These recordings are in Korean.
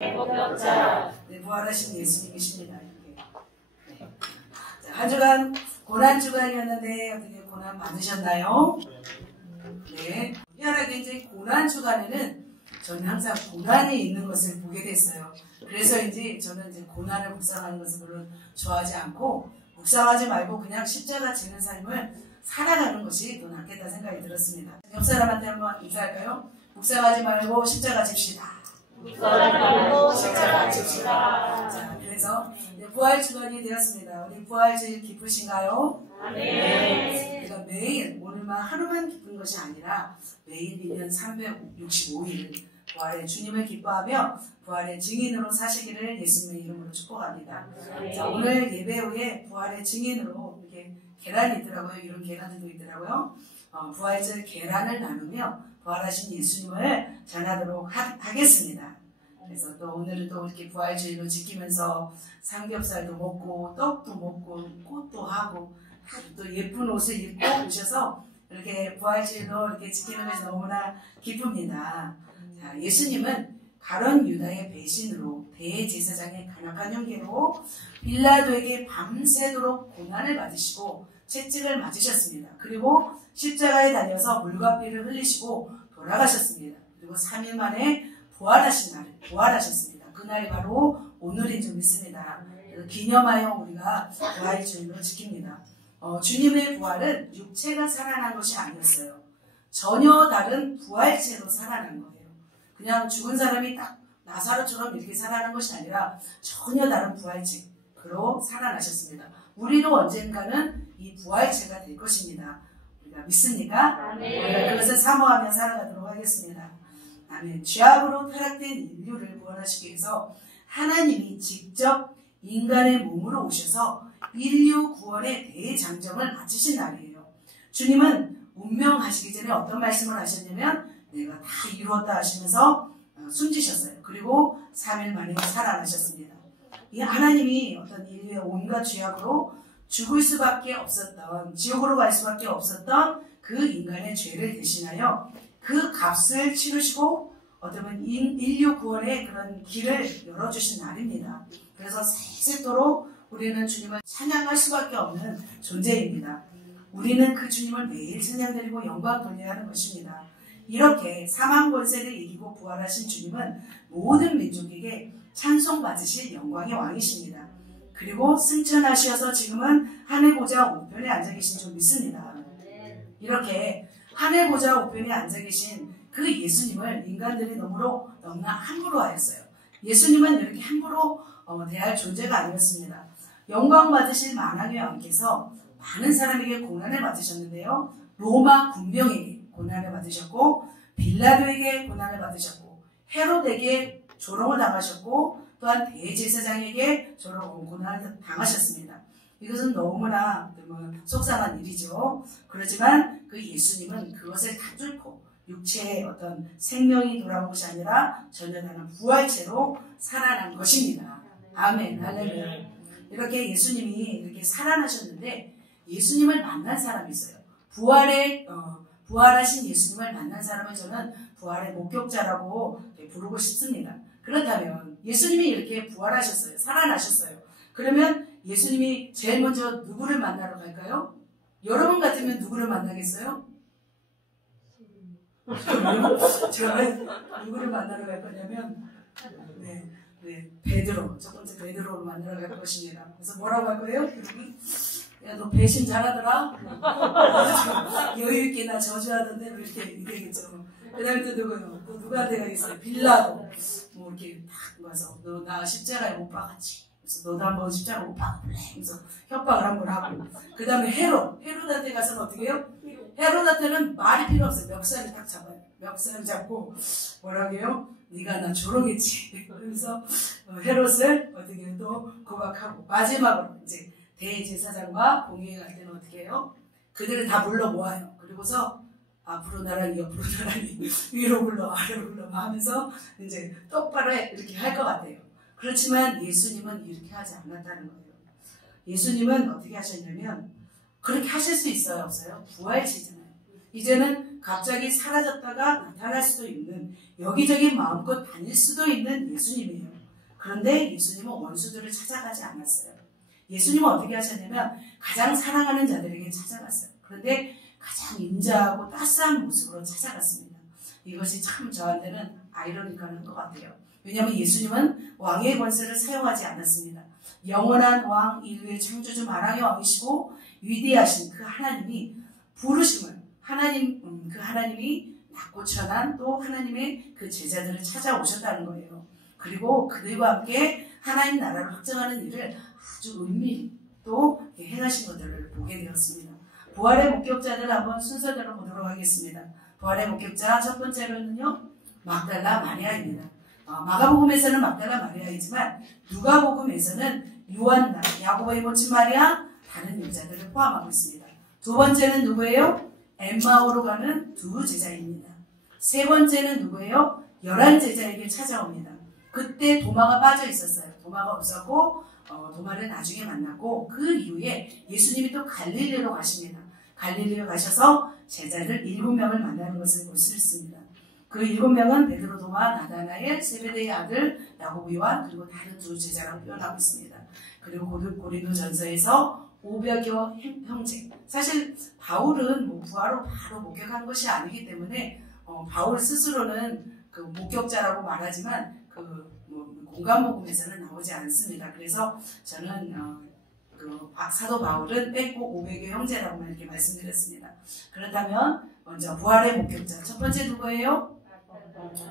네, 부활하신 예수님이십니다. 네. 자, 한 주간 고난 주간이었는데 어떻게 고난 받으셨나요? 네. 희한하게 이제 고난 주간에는 저는 항상 고난이 있는 것을 보게 됐어요. 그래서 이제 저는 이제 고난을 묵상하는 것을 별로 좋아하지 않고 묵상하지 말고 그냥 십자가 지는 삶을 살아가는 것이 더 낫겠다 생각이 들었습니다. 옆 사람한테 한번 인사할까요? 묵상하지 말고 십자가 집시다. 묵상하지 말고 십자가 집시다. 자, 그래서 부활 주간이 되었습니다. 우리 부활주일 기쁘신가요? 네. 우리가 매일 오늘만 하루만 기쁜 것이 아니라 매일 1년 365일 부활의 주님을 기뻐하며 부활의 증인으로 사시기를 예수님의 이름으로 축복합니다. 자, 오늘 예배 후에 부활의 증인으로 이렇게 계란이 있더라고요. 이런 계란들도 있더라고요. 부활절 계란을 나누며 부활하신 예수님을 전하도록 하겠습니다. 그래서 또 오늘은 또 이렇게 부활주일로 지키면서 삼겹살도 먹고 떡도 먹고 꽃도 하고 또 예쁜 옷을 입고 오셔서 이렇게 부활주일로 이렇게 지키는 것이 너무나 기쁩니다. 자, 예수님은 가룟 유다의 배신으로 대제사장의 간악한 흉계로 빌라도에게 밤새도록 고난을 받으시고 채찍을 맞으셨습니다. 그리고 십자가에 달려서 물과 피를 흘리시고 돌아가셨습니다. 그리고 3일 만에 부활하셨습니다. 그날이 바로 오늘인 줄 믿습니다. 기념하여 우리가 부활주일로 지킵니다. 주님의 부활은 육체가 살아난 것이 아니었어요. 전혀 다른 부활체로 살아난 거예요. 그냥 죽은 사람이 딱 나사로처럼 이렇게 살아난 것이 아니라 전혀 다른 부활체로 살아나셨습니다. 우리도 언젠가는 이 부활체가 될 것입니다. 우리가 믿습니까? 우리가 그것을 사모하며 살아가도록 하겠습니다. 아멘. 죄악으로 타락된 인류를 구원하시기 위해서 하나님이 직접 인간의 몸으로 오셔서 인류 구원의 대장정을 마치신 날이에요. 주님은 운명하시기 전에 어떤 말씀을 하셨냐면 내가 다 이루었다 하시면서 숨지셨어요. 그리고 3일 만에 살아나셨습니다. 이 하나님이 어떤 인류의 온갖 죄악으로 죽을 수밖에 없었던, 지옥으로 갈 수밖에 없었던 그 인간의 죄를 대신하여 그 값을 치르시고 어쩌면 인류 구원의 그런 길을 열어주신 날입니다. 그래서 세세토록 우리는 주님을 찬양할 수밖에 없는 존재입니다. 우리는 그 주님을 매일 찬양드리고 영광 돌려야 하는 것입니다. 이렇게 사망 권세를 이기고 부활하신 주님은 모든 민족에게 찬송받으실 영광의 왕이십니다. 그리고 승천하셔서 지금은 하늘 보좌 우편에 앉아 계신 줄 믿습니다. 이렇게 하늘 보좌 우편에 앉아 계신 그 예수님을 인간들이 너무나 함부로 하였어요. 예수님은 이렇게 함부로 대할 존재가 아니었습니다. 영광 받으실 만왕의 왕께서 많은 사람에게 고난을 받으셨는데요. 로마 군병에게 고난을 받으셨고 빌라도에게 고난을 받으셨고 헤롯에게 조롱을 당하셨고 또한 대제사장에게 고난을 당하셨습니다. 이것은 너무나 속상한 일이죠. 그렇지만 그 예수님은 그것을 다 뚫고 육체의 어떤 생명이 돌아온 것이 아니라 전혀 다른 부활체로 살아난 것입니다. 아멘. 할렐루야. 이렇게 예수님이 이렇게 살아나셨는데 예수님을 만난 사람이 있어요. 부활하신 예수님을 만난 사람을 저는 부활의 목격자라고 부르고 싶습니다. 그렇다면 예수님이 이렇게 부활하셨어요. 살아나셨어요. 그러면 예수님이 제일 먼저 누구를 만나러 갈까요? 여러분 같으면 누구를 만나겠어요? 저는 누구를 만나러 갈 거냐면 베드로, 첫 번째 베드로를 만나러 갈 것입니다. 그래서 뭐라고 할 거예요? 야, 너 배신 잘하더라? 여유있게 나 저주하던데 이렇게 되겠죠. 그 다음에 또 누구요? 또 누구한테 가겠어요? 빌라도. 뭐 이렇게 딱 와서 너 나 십자가에 못 박았지. 그래서 너도 한번 십자가에 못 박아볼래? 그래서 협박을 한번 하고. 그 다음에 헤롯한테 가서는 어떻게 해요? 헤롯한테는 말이 필요 없어요. 멱살을 딱 잡아요. 멱살을 잡고 뭐라고 해요? 네가 나 조롱했지. 그러면서 헤롯을 어떻게 또 고박하고 마지막으로 이제 대제사장과 공회에 갈 때는 어떻게 해요? 그들을 다 불러 모아요. 그리고서 앞으로 나란히 옆으로 나란히 위로 불러 아래로 불러 하면서 이제 똑바로 이렇게 할 것 같아요. 그렇지만 예수님은 이렇게 하지 않았다는 거예요. 예수님은 어떻게 하셨냐면 그렇게 하실 수 있어요? 없어요? 부활체잖아요. 이제는 갑자기 사라졌다가 나타날 수도 있는, 여기저기 마음껏 다닐 수도 있는 예수님이에요. 그런데 예수님은 원수들을 찾아가지 않았어요. 예수님은 어떻게 하셨냐면 가장 사랑하는 자들에게 찾아갔어요. 그런데 가장 인자하고 따스한 모습으로 찾아갔습니다. 이것이 참 저한테는 아이러니컬한 것 같아요. 왜냐하면 예수님은 왕의 권세를 사용하지 않았습니다. 영원한 왕, 인류의 창조주 만왕의 왕이시고 위대하신 그 하나님이 부르심을, 그 하나님이 낮고 천한 또 하나님의 그 제자들을 찾아오셨다는 거예요. 그리고 그들과 함께 하나님 나라를 확정하는 일을 아주 은밀히 또 행하신 것들을 보게 되었습니다. 부활의 목격자들을 한번 순서대로 보도록 하겠습니다. 부활의 목격자 첫 번째로는요, 막달라 마리아입니다. 마가복음에서는 막달라 마리아이지만 누가복음에서는 요한나, 야고보의 모친 마리아, 다른 여자들을 포함하고 있습니다. 두 번째는 누구예요? 엠마오로 가는 두 제자입니다. 세 번째는 누구예요? 11제자에게 찾아옵니다. 그때 도마가 빠져 있었어요. 도마가 없었고 도마를 나중에 만났고 그 이후에 예수님이 또 갈릴리로 가십니다. 갈릴리로 가셔서 제자들 7명을 만나는 것을 볼 수 있습니다. 그 7명은 베드로, 도마, 나다나엘, 세베대의 아들 야고보, 요한, 그리고 다른 두 제자라고 표현하고 있습니다. 그리고 고린도전서에서 500여 형제. 사실 바울은 부하로 바로 목격한 것이 아니기 때문에 바울 스스로는 그 목격자라고 말하지만 공간복음에서는 나오지 않습니다. 그래서 저는 사도 바울은 뺐고 500여 형제라고만 이렇게 말씀드렸습니다. 그렇다면 먼저 부활의 목격자 첫 번째 누구예요?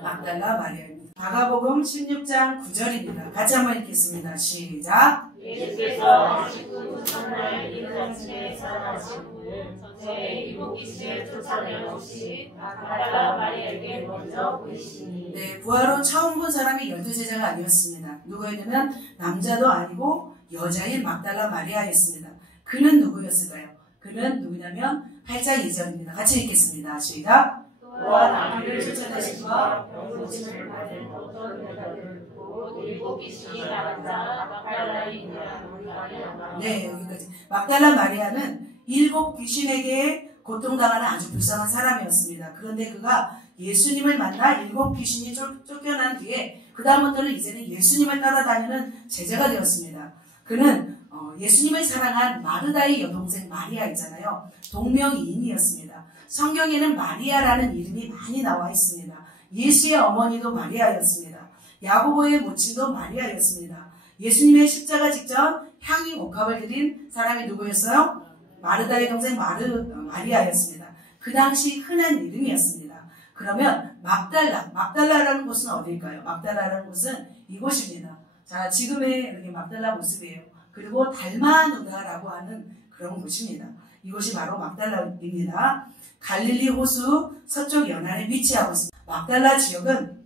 막달라 마리아입니다. 마가복음 16장 9절입니다. 같이 한번 읽겠습니다. 시작. 예수께서 19일 첫날 이르장집에 살아나신 후는 전체의 7귀신을 쫓아내놓으시 막달라 마리아에게 먼저 보이시니. 네, 부활 후 처음 본 사람이 12제자가 아니었습니다. 누구였냐면 남자도 아니고 여자인 막달라 마리아였습니다. 그는 누구였을까요? 그는 누구냐면 8장 2절입니다. 같이 읽겠습니다. 시작. 또한 아기를 쫓아내신과 병고침을 받은 어떤 여자들 곧 7귀신이 나간 자 막달라이니라 우리가 아니하나. 네, 여기까지. 막달라 마리아는 7귀신에게 고통당하는 아주 불쌍한 사람이었습니다. 그런데 그가 예수님을 만나 7귀신이 쫓겨난 뒤에 그 다음부터는 이제는 예수님을 따라다니는 제자가 되었습니다. 그는 예수님을 사랑한 마르다의 여동생 마리아 있잖아요. 동명이인이었습니다. 성경에는 마리아라는 이름이 많이 나와 있습니다. 예수의 어머니도 마리아였습니다. 야고보의 모친도 마리아였습니다. 예수님의 십자가 직전 향유 옥합을 드린 사람이 누구였어요? 마르다의 동생 마리아였습니다. 그 당시 흔한 이름이었습니다. 그러면 막달라라는 곳은 어디일까요? 막달라라는 곳은 이곳입니다. 자, 지금의 이렇게 막달라 모습이에요. 그리고 달마누다라고 하는 그런 곳입니다. 이곳이 바로 막달라입니다. 갈릴리 호수 서쪽 연안에 위치하고 있습니다. 막달라 지역은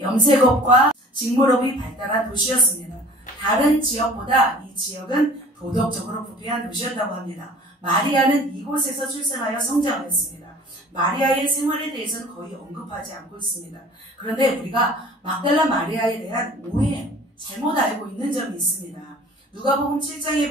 염색업과 직물업이 발달한 도시였습니다. 다른 지역보다 이 지역은 도덕적으로 부패한 도시였다고 합니다. 마리아는 이곳에서 출생하여 성장하였습니다. 마리아의 생활에 대해서는 거의 언급하지 않고 있습니다. 그런데 우리가 막달라 마리아에 대한 오해, 잘못 알고 있는 점이 있습니다. 누가복음 7장에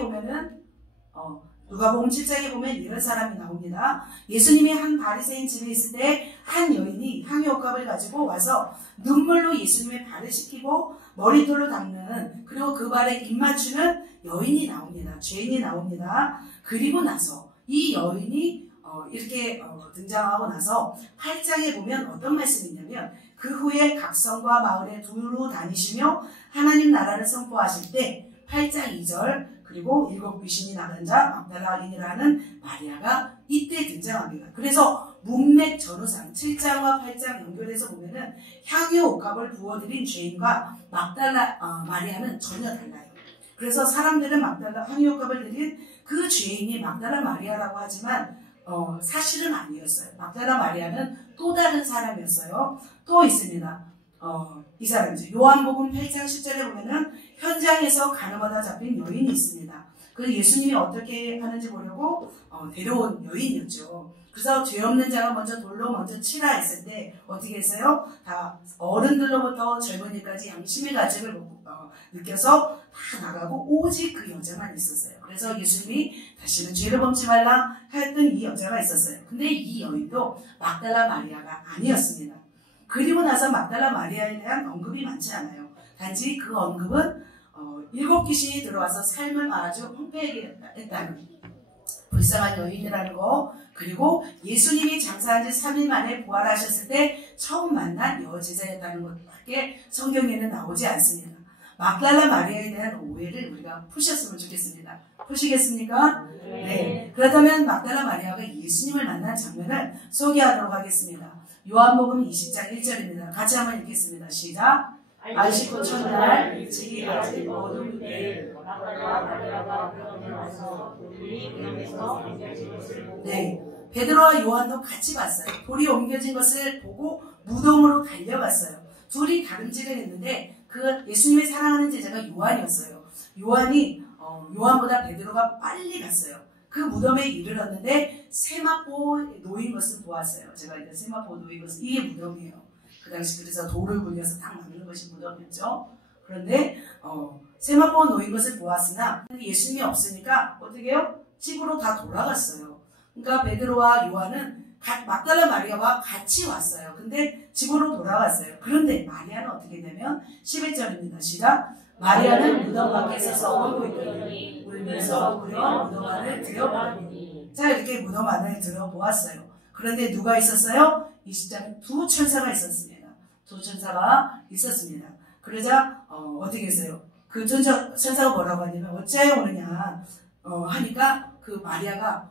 보면 이런 사람이 나옵니다. 예수님이 한 바리새인 집에 있을 때 한 여인이 향유옥합을 가지고 와서 눈물로 예수님의 발을 씻기고 머리돌로 닦는, 그리고 그 발에 입 맞추는 여인이 나옵니다. 죄인이 나옵니다. 그리고 나서 이 여인이 이렇게 등장하고 나서 8장에 보면 어떤 말씀이 있냐면, 그 후에 각 성과 마을에 두루 다니시며 하나님 나라를 선포하실 때 8장 2절, 그리고 7귀신이 나간 자 막달라인이라는 마리아가 이때 등장합니다. 그래서 문맥 전후상 7장과 8장 연결해서 보면은 향유 옥합을 부어드린 죄인과 막달라 마리아는 전혀 달라요. 그래서 사람들은 막달라 향유 옥합을 드린 그 죄인이 막달라 마리아라고 하지만 사실은 아니었어요. 막달라 마리아는 또 다른 사람이었어요. 또 있습니다. 이 사람이죠. 요한복음 8장 10절에 보면은 현장에서 가늠하다 잡힌 여인이 있습니다. 그 예수님이 어떻게 하는지 보려고 데려온 여인이었죠. 그래서 죄 없는 자가 먼저 돌로 먼저 치라 했을 때 어떻게 했어요? 다 어른들로부터 젊은이까지 양심의 가책을 느껴서 다 나가고 오직 그 여자만 있었어요. 그래서 예수님이 다시는 죄를 범치 말라 했던 이 여자가 있었어요. 근데 이 여인도 막달라 마리아가 아니었습니다. 그리고 나서 막달라 마리아에 대한 언급이 많지 않아요. 단지 그 언급은 7귀신이 들어와서 삶을 아주 황폐하게 했다는 불쌍한 여인이라는 거, 그리고 예수님이 장사한 지 3일 만에 부활하셨을 때 처음 만난 여제자였다는 것밖에 성경에는 나오지 않습니다. 막달라 마리아에 대한 오해를 우리가 푸셨으면 좋겠습니다. 푸시겠습니까? 네. 그렇다면 막달라 마리아가 예수님을 만난 장면을 소개하도록 하겠습니다. 요한복음 20장 1절입니다. 같이 한번 읽겠습니다. 시작. 안식 후 첫날 일찍이 아직 어두울 때 막달라 마리아가 병원에 와서 돌이 옮겨서 옮겨진 것을 보고, 네, 베드로와 요한도 같이 봤어요. 돌이 옮겨진 것을 보고 무덤으로 달려갔어요. 둘이 다름질을 했는데 그 예수님의 사랑하는 제자가 요한이었어요. 요한보다 베드로가 빨리 갔어요. 그 무덤에 이르렀는데 세마포 놓인 것을 보았어요. 제가 이제 세마포 놓인 것은 이게 무덤이에요. 그 당시 그래서 돌을 굴려서 딱 만드는 것이 무덤이었죠. 그런데 세마포 놓인 것을 보았으나 예수님이 없으니까 어떻게 해요? 집으로 다 돌아갔어요. 그러니까 베드로와 요한은 막달라 마리아와 같이 왔어요. 근데 집으로 돌아갔어요. 그런데 마리아는 어떻게 되면 11절입니다. 시작. 마리아는 무덤 밖에 서서 울고 있더니 울면서 엎드려 무덤 안을 들여보니, 자, 이렇게 무덤 안을 들어보았어요. 그런데 누가 있었어요? 20장에 두 천사가 있었습니다. 두 천사가 있었습니다. 그러자 어떻게 했어요? 그 천사가 뭐라고 하냐면 어찌하여 오느냐 하니까 그 마리아가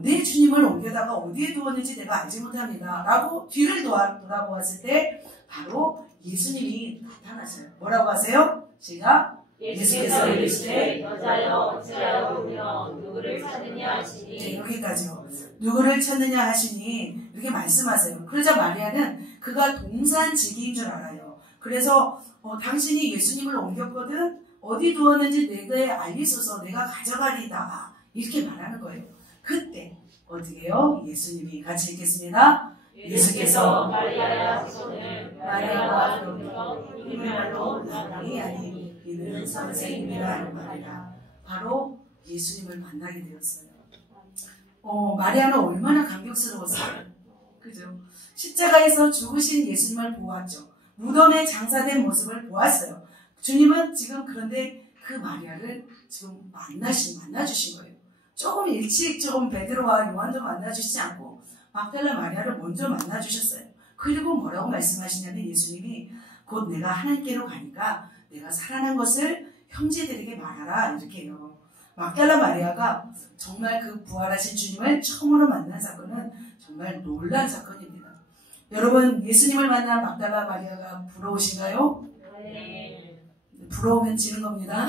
내 주님을 옮겨다가 어디에 두었는지 내가 알지 못합니다 라고 뒤를 돌아보았을 때 바로 예수님이 나타나셔요. 뭐라고 하세요? 시작. 예수께서 이르시되 여자여 어찌하여 오며 누구를 찾느냐 하시니, 네, 여기까지요. 누구를 찾느냐 하시니 이렇게 말씀하세요. 그러자 마리아는 그가 동산지기인 줄 알아요. 그래서 당신이 예수님을 옮겼거든 어디 두었는지 내게 알리소서 내가 가져가리다 이렇게 말하는 거예요. 그때 어떻게 해요? 예수님이 같이 읽겠습니다. 예수께서 마리아의 손을 마리아와 더불어 이름의 말로 나당이 아니 이는 선생님이라 하는 말이라. 바로 예수님을 만나게 되었어요. 마리아는 얼마나 감격스러웠어요. 그죠? 십자가에서 죽으신 예수님을 보았죠. 무덤에 장사된 모습을 보았어요. 주님은 지금 그런데 그 마리아를 지금 만나주신 거예요. 조금 일찍 조금 베드로와 요한도 만나주시지 않고 막달라 마리아를 먼저 만나주셨어요. 그리고 뭐라고 말씀하시냐면 예수님이 곧 내가 하나님께로 가니까 내가 살아난 것을 형제들에게 말하라 이렇게 해요. 막달라 마리아가 정말 그 부활하신 주님을 처음으로 만난 사건은 정말 놀라운 사건입니다. 여러분 예수님을 만난 막달라 마리아가 부러우신가요? 네. 부러우면 지는 겁니다.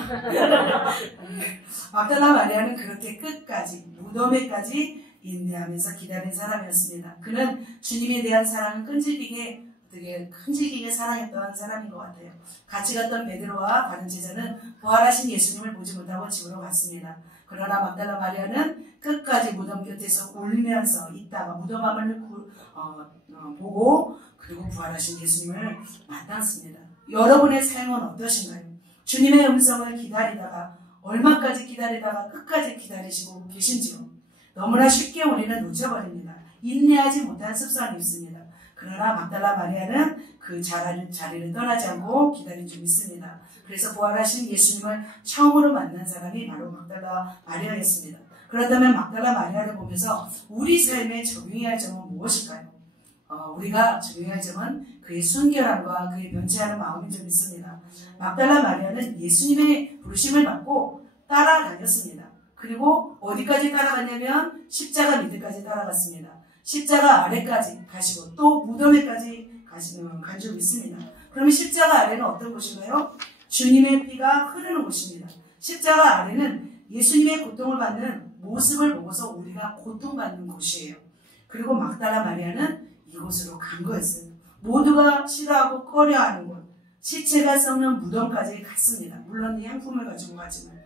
막달라 마리아는 그렇게 끝까지 무덤에까지 인내하면서 기다린 사람이었습니다. 그는 주님에 대한 사랑을 끈질기게 사랑했던 사람인 것 같아요. 같이 갔던 베드로와 다른 제자는 부활하신 예수님을 보지 못하고 집으로 갔습니다. 그러나 막달라 마리아는 끝까지 무덤 곁에서 울면서 있다가 무덤 화면을 보고 그리고 부활하신 예수님을 만났습니다. 여러분의 삶은 어떠신가요? 주님의 음성을 기다리다가 얼마까지 기다리다가 끝까지 기다리시고 계신지요? 너무나 쉽게 우리는 놓쳐버립니다. 인내하지 못한 습성이 있습니다. 그러나 막달라 마리아는 그 자리를 떠나지 않고 기다린 줄 믿습니다. 그래서 부활하신 예수님을 처음으로 만난 사람이 바로 막달라 마리아였습니다. 그렇다면 막달라 마리아를 보면서 우리 삶에 적용해야 할 점은 무엇일까요? 우리가 적용해야 할 점은 그의 순결함과 그의 변치하는 마음인 줄 믿습니다. 막달라 마리아는 예수님의 부르심을 받고 따라다녔습니다. 그리고 어디까지 따라갔냐면 십자가 밑에까지 따라갔습니다. 십자가 아래까지 가시고 또 무덤에까지 간 줄 믿습니다. 그러면 십자가 아래는 어떤 곳인가요? 주님의 피가 흐르는 곳입니다. 십자가 아래는 예수님의 고통을 받는 모습을 보고서 우리가 고통받는 곳이에요. 그리고 막달라 마리아는 이곳으로 간 거였어요. 모두가 싫어하고 꺼려하는 곳, 시체가 썩는 무덤까지 갔습니다. 물론 향품을 가지고 가지만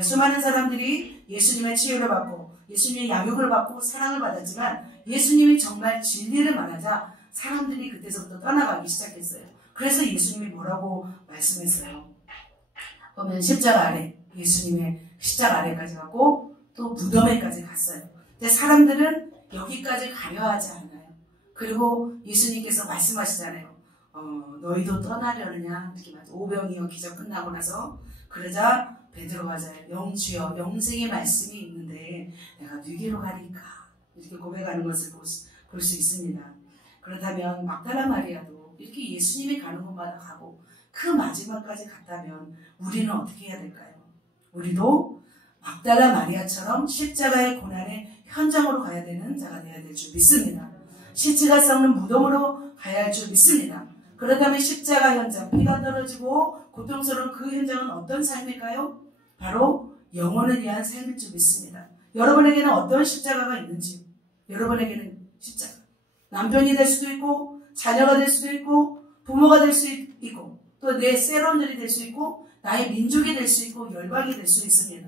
수많은 사람들이 예수님의 치유를 받고 예수님의 양육을 받고 사랑을 받았지만 예수님이 정말 진리를 말하자 사람들이 그때서부터 떠나가기 시작했어요. 그래서 예수님이 뭐라고 말씀했어요? 보면 십자가 아래, 예수님의 십자가 아래까지 가고 또 무덤에까지 갔어요. 근데 사람들은 여기까지 가려 하지 않아요. 그리고 예수님께서 말씀하시잖아요. 너희도 떠나려느냐? 이렇게 말해서 오병이어 기적 끝나고 나서 그러자 베드로가 영주여 영생의 말씀이 있는데 내가 누구로 가리까? 이렇게 고백하는 것을 볼 수 있습니다. 그렇다면 막달라 마리아도 이렇게 예수님이 가는 곳마다 가고 그 마지막까지 갔다면 우리는 어떻게 해야 될까요? 우리도 막달라 마리아처럼 십자가의 고난의 현장으로 가야 되는 자가 되어야 될 줄 믿습니다. 십자가 썩는 무덤으로 가야 할 줄 믿습니다. 그렇다면 십자가 현장, 피가 떨어지고 고통스러운 그 현장은 어떤 삶일까요? 바로 영혼을 위한 삶일 줄 믿습니다. 여러분에게는 어떤 십자가가 있는지, 여러분에게는 십자가. 남편이 될 수도 있고, 자녀가 될 수도 있고, 부모가 될 수 있고, 또 내 세론들이 될 수 있고, 나의 민족이 될 수 있고, 열방이 될 수 있습니다.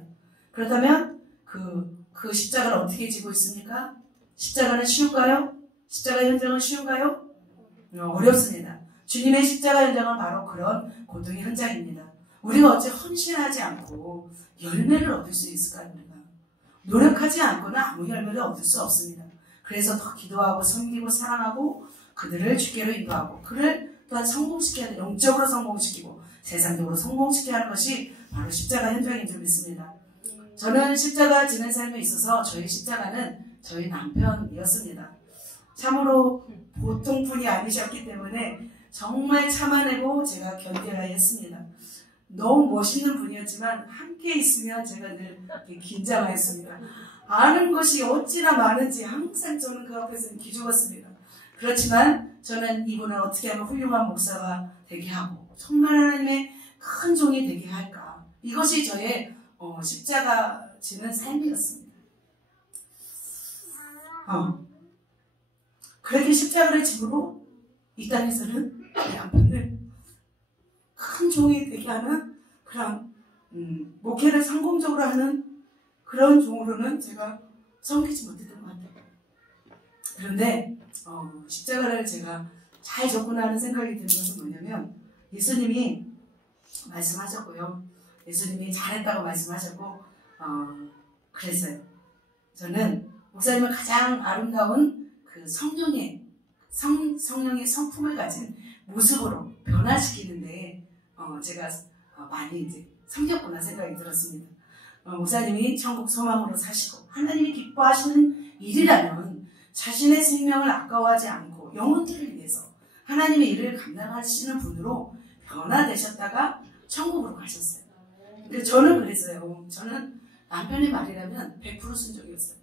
그렇다면 그 십자가를 어떻게 지고 있습니까? 십자가는 쉬운가요? 십자가 현장은 쉬운가요? 어렵습니다. 주님의 십자가 현장은 바로 그런 고통의 현장입니다. 우리가 어찌 헌신하지 않고 열매를 얻을 수 있을까 합니다. 노력하지 않고는 아무 열매를 얻을 수 없습니다. 그래서 더 기도하고 섬기고 사랑하고 그들을 주께로 인도하고 그를 또한 성공시켜야 돼. 영적으로 성공시키고 세상적으로 성공시켜야 하는 것이 바로 십자가 현장인 줄 믿습니다. 저는 십자가 지는 삶에 있어서 저희 십자가는 저희 남편이었습니다. 참으로 보통 분이 아니셨기 때문에 정말 참아내고 제가 견뎌야 했습니다. 너무 멋있는 분이었지만 함께 있으면 제가 늘 긴장했습니다. 아는 것이 어찌나 많은지 항상 저는 그 앞에서 기죽었습니다. 그렇지만 저는 이분을 어떻게 하면 훌륭한 목사가 되게 하고 정말 하나님의 큰 종이 되게 할까. 이것이 저의 십자가 지는 삶이었습니다. 그렇게 십자가를 지므로 이 땅에서는 내 남편을 큰 종이 되게 하는 그런 목회를 성공적으로 하는 그런 종으로는 제가 섬기지 못했던 것 같아요. 그런데 십자가를 제가 잘 접근하는 생각이 드는 것은 뭐냐면 예수님이 말씀하셨고요. 예수님이 잘했다고 말씀하셨고 그랬어요. 저는 목사님은 가장 아름다운 그 성령의 성품을 가진 모습으로 변화시키는데 제가 많이 이제 섬겼구나 생각이 들었습니다. 목사님이 천국 소망으로 사시고 하나님이 기뻐하시는 일이라면 자신의 생명을 아까워하지 않고 영혼들을 위해서 하나님의 일을 감당하시는 분으로 변화되셨다가 천국으로 가셨어요. 근데 저는 그랬어요. 저는 남편의 말이라면 100% 순종이었어요.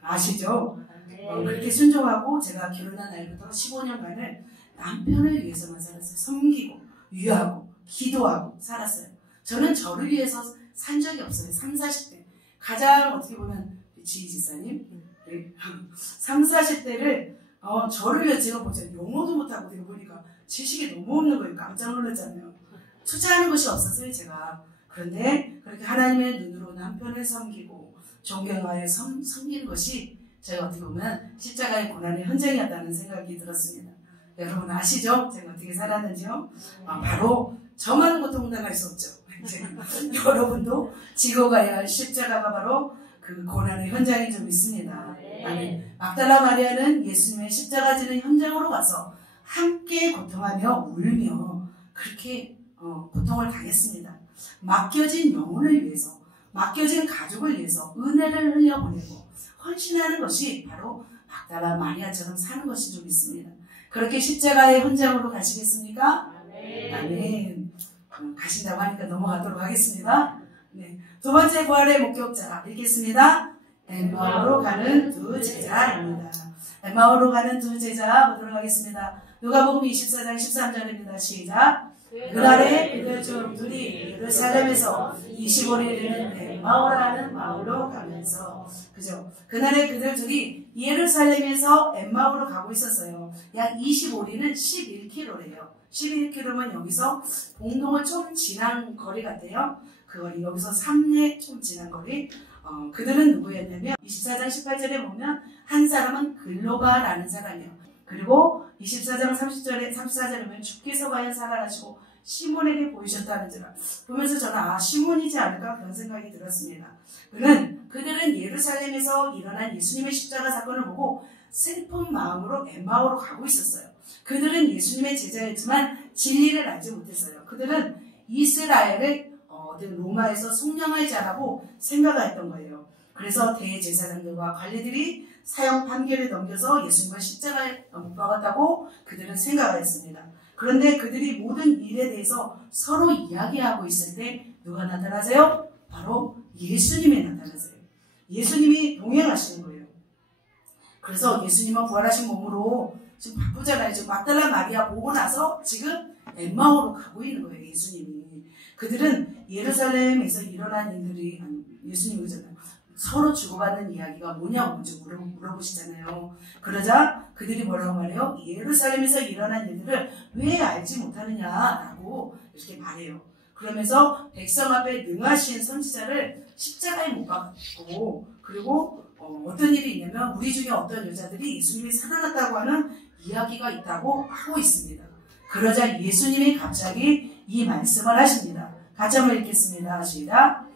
아시죠? 그렇게 순종하고 제가 결혼한 날부터 15년간을 남편을 위해서만 살았어요. 섬기고 위하고 기도하고 살았어요. 저는 저를 위해서 산 적이 없어요. 30, 40대 가장 어떻게 보면 지지사님 30, 40대를 저를 위해 제가 보자 영어도 못하고 내가 보니까 지식이 너무 없는 거예요. 깜짝 놀랐잖아요. 투자하는 것이 없었어요. 제가. 그런데 그렇게 하나님의 눈으로 남편을 섬기고 존경하여 섬기는 것이 제가 어떻게 보면 십자가의 고난의 현장이었다는 생각이 들었습니다. 여러분 아시죠? 제가 어떻게 살았는지요? 바로 저만 고통당할 수 없죠. 여러분도 지고 가야 할 십자가가 바로 그 고난의 현장인 줄 믿습니다. 아멘. 막달라 마리아는 예수님의 십자가 지는 현장으로 가서 함께 고통하며 울며 그렇게 고통을 당했습니다. 맡겨진 영혼을 위해서, 맡겨진 가족을 위해서 은혜를 흘려보내고 헌신하는 것이 바로 막달라 마리아처럼 사는 것인 줄 믿습니다. 그렇게 십자가의 현장으로 가시겠습니까? 아멘. 가신다고 하니까 넘어가도록 하겠습니다. 네. 두 번째 부활의 목격자 읽겠습니다. 엠마오로 가는 두 제자입니다. 엠마오로 가는 두 제자 보도록 하겠습니다. 누가복음 24장 13절입니다. 시작. 그날에 그들 중 둘이 예루살렘에서 25리 되는 엠마오라는 마을로 가면서 그죠? 그날에 그들 둘이 예루살렘에서 엠마오로 가고 있었어요. 약 25리는 11km래요. 11km면 여기서 봉동을 좀 지난 거리 같아요. 그 거리, 여기서 3례 좀 지난 거리. 그들은 누구였냐면 24장 18절에 보면 한 사람은 글로바라는 사람이에요. 그리고 24장 34절에 보면 주께서 과연 살아나시고 시몬에게 보이셨다는 줄 보면서 저는 시몬이지 않을까 그런 생각이 들었습니다. 그들은 예루살렘에서 일어난 예수님의 십자가 사건을 보고 슬픈 마음으로 엠마오로 가고 있었어요. 그들은 예수님의 제자였지만 진리를 알지 못했어요. 그들은 이스라엘을 로마에서 속량할 자라고 생각했던 거예요. 그래서 대제사장들과 관리들이 사형 판결을 넘겨서 예수님을 십자가에 못 박았다고 그들은 생각했습니다. 그런데 그들이 모든 일에 대해서 서로 이야기하고 있을 때 누가 나타나세요? 바로 예수님이 나타나세요. 예수님이 동행하시는 거예요. 그래서 예수님은 부활하신 몸으로 지금 바쁘잖아요. 지금 막달라 마리아 보고 나서 지금 엠마오로 가고 있는 거예요. 예수님이. 그들은 예루살렘에서 일어난 일들이 예수님이 그러잖아요. 서로 주고받는 이야기가 뭐냐고 먼저 물어보시잖아요. 그러자 그들이 뭐라고 말해요? 예루살렘에서 일어난 일들을 왜 알지 못하느냐라고 이렇게 말해요. 그러면서 백성 앞에 능하신 선지자를 십자가에 못 박고, 그리고 어떤 일이 있냐면 우리 중에 어떤 여자들이 예수님이 살아났다고 하는 이야기가 있다고 하고 있습니다. 그러자 예수님이 갑자기 이 말씀을 하십니다. 같이 한번 읽겠습니다. 시작.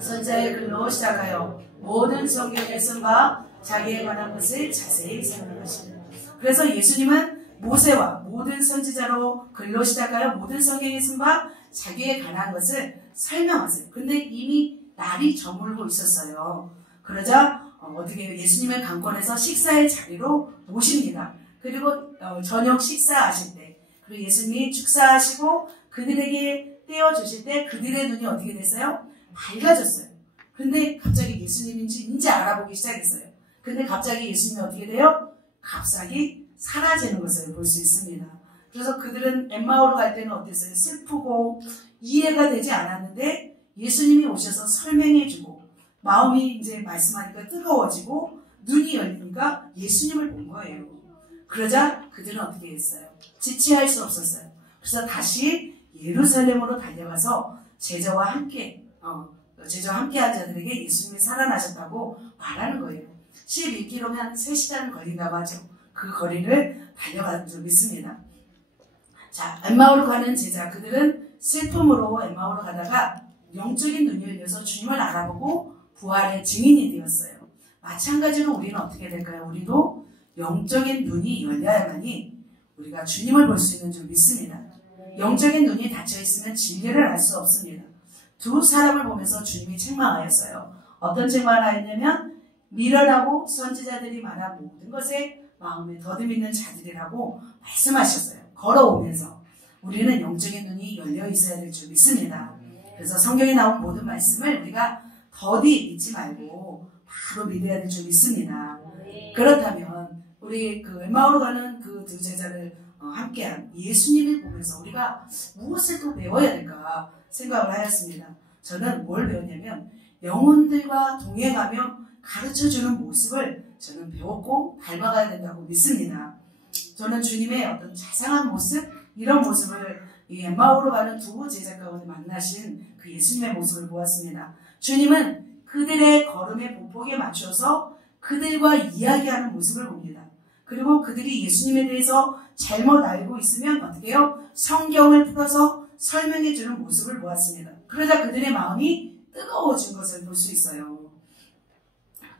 선자의 글로 시작하여 모든 성경에 쓴 바 자기에 관한 것을 자세히 설명하십니다. 그래서 예수님은 모세와 모든 선지자로 글로 시작하여 모든 성경에 쓴 바 자기에 관한 것을 설명하세요. 근데 이미 날이 저물고 있었어요. 그러자 어떻게 예수님의 관건에서 식사의 자리로 모십니다. 그리고 저녁 식사하실 때, 그리고 예수님이 축사하시고 그들에게 떼어주실 때 그들의 눈이 어떻게 됐어요? 밝아졌어요. 근데 갑자기 예수님인지 이제 알아보기 시작했어요. 근데 갑자기 예수님이 어떻게 돼요? 갑자기 사라지는 것을 볼 수 있습니다. 그래서 그들은 엠마오로 갈 때는 어땠어요? 슬프고 이해가 되지 않았는데 예수님이 오셔서 설명해주고 마음이 이제 말씀하니까 뜨거워지고 눈이 열리니까 예수님을 본 거예요. 그러자 그들은 어떻게 했어요? 지체할 수 없었어요. 그래서 다시 예루살렘으로 달려가서 제자와 함께 한 자들에게 예수님이 살아나셨다고 말하는 거예요. 11km면 3시간 걸린다고 하죠. 그 거리를 달려간 줄 믿습니다. 자, 엠마오로 가는 제자, 그들은 슬픔으로 엠마오로 가다가 영적인 눈이 열려서 주님을 알아보고 부활의 증인이 되었어요. 마찬가지로 우리는 어떻게 될까요? 우리도 영적인 눈이 열려야만이 우리가 주님을 볼 수 있는 줄 믿습니다. 영적인 눈이 닫혀있으면 진리를 알 수 없습니다. 두 사람을 보면서 주님이 책망하였어요. 어떤 책망을 하였냐면 미련하고 선지자들이 말한 모든 것에 마음에 더듬 있는 자들이라고 말씀하셨어요. 걸어오면서 우리는 영적인 눈이 열려 있어야 될 줄 믿습니다. 그래서 성경에 나온 모든 말씀을 우리가 더디 믿지 말고 바로 믿어야 될 줄 믿습니다. 그렇다면 우리 엠마오로 가는 그 두 제자를 함께한 예수님을 보면서 우리가 무엇을 또 배워야 될까 생각을 하였습니다. 저는 뭘 배웠냐면 영혼들과 동행하며 가르쳐주는 모습을 저는 배웠고 닮아가야 된다고 믿습니다. 저는 주님의 어떤 자상한 모습, 이런 모습을 이 엠마오로 가는 두 제자 가운데 만나신 그 예수님의 모습을 보았습니다. 주님은 그들의 걸음의 보폭에 맞춰서 그들과 이야기하는 모습을 봅니다. 그리고 그들이 예수님에 대해서 잘못 알고 있으면 어떻게 해요? 성경을 풀어서 설명해주는 모습을 보았습니다. 그러자 그들의 마음이 뜨거워진 것을 볼 수 있어요.